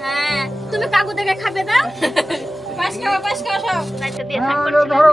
হ্যাঁ তুমি কাকু থেকে খাবে দাও পাঁচ খাওয়া সব লাইটটা দিয়ে থাক ধরো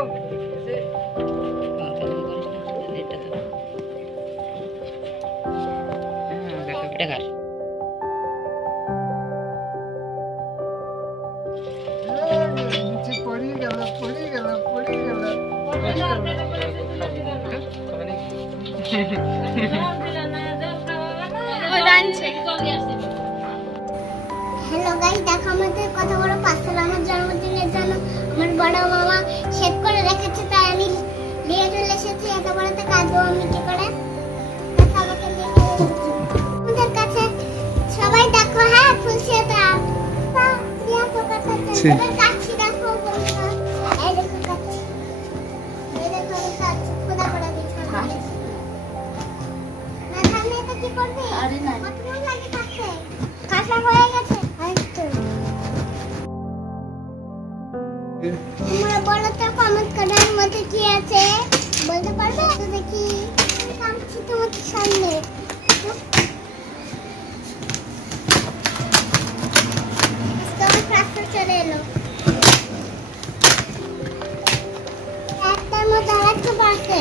हेलो गाइस देखो আমাদের কত বড় পার্সেল আমার জন্মদিনের জন্য আমার বড় মামা সেট করে রেখেছে তাই আমি নিয়ে চলে এসেছি এত বড়তে কাঁদবো আমি কি করে সবাইকে নিয়ে আমাদের কাছে সবাই দেখো হ্যাঁ ফুলছেটা দিয়া তো কাছে এবার কাচ্ছি দেখো বন্ধুরা এই দেখো কাচ্ছি এই দেখো কাচ্ছি খোদা করে দিয়েছে না সামনে এটা কি করবে আরে না কত লাগে কাছে কাঁচা হয়ে গেছে তোমরা বলো তো কমেন্ট করার মধ্যে কি আছে বলতে পারবে তো দেখি কামছি তোমাদের সামনে তোমার ক্লাসে চলে এলো একটার মধ্যে আরেকটা পাশে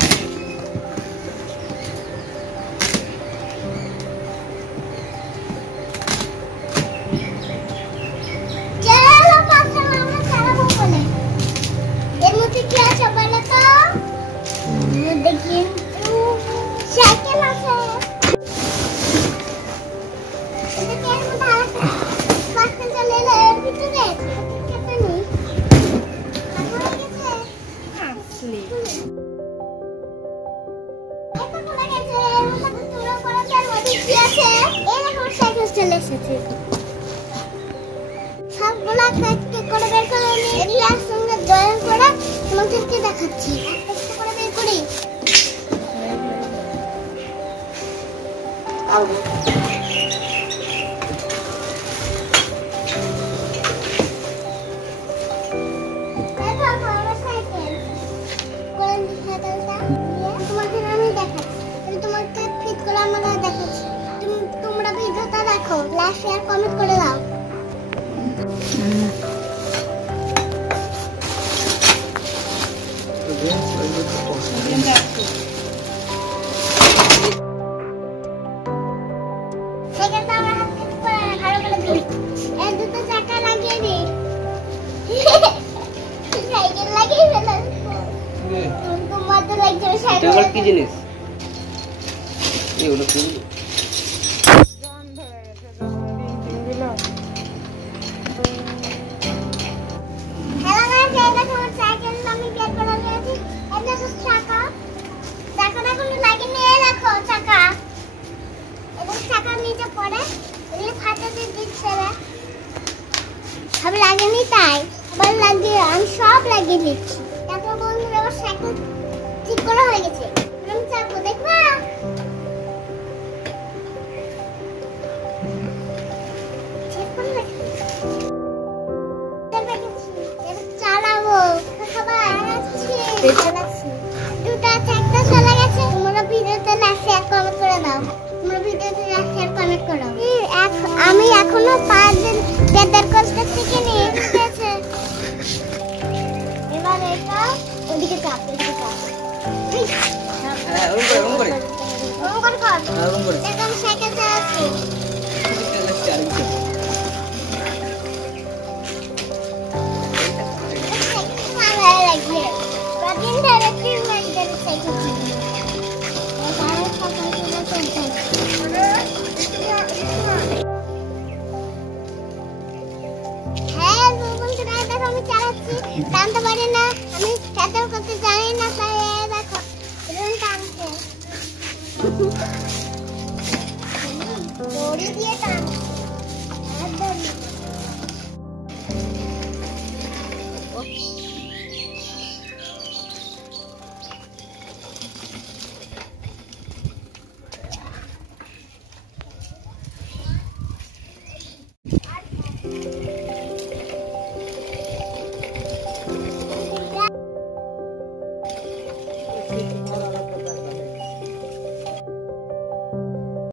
সাইকেল আছে এটা কেন দাঁড়া পাশে চলে এলো এর ভিতরে কেটে নি হয়ে গেছে আসলে এটা খোলা গেছে এর মধ্যে তুলো করা তার মধ্যে কি আছে এই দেখো সাইকেল চলে এসেছে সবগুলো কাটকে করে বের করে নিয়ে এর সঙ্গে জয়েন করে তোমাদেরকে দেখাচ্ছি একটা করে বের করি তোমরা ভিডিওটা দেখো লাইক শেয়ার কমেন্ট করে দাও কি জিনিস এগুলো কি লাগেনি তাই আবার লাগিয়ে আমি সব লাগিয়ে দিচ্ছি তারপর বন্ধুরা আমার সাইকেল ঠিক করা হয়ে গেছে আমি চাপবো দেখবা চালাবো দুটা একটা চলে গেছে তোমরা ভিডিওতে লাইক শেয়ার কমেন্ট করে দাও তোমরা ভিডিওতে লাইক শেয়ার কমেন্ট করো আমি এখনো 5 দিন বেদার কষ্ট থেকে নিয়ে এসেছে এবার এটা ওদিকে চাপ হ্যাঁ ওম করে দেখো আমি সাইকেল চালাচ্ছি টানতে পারি না আমি সাইকেল করতে জানি না তাই দেখো টানছে দড়ি দিয়ে টান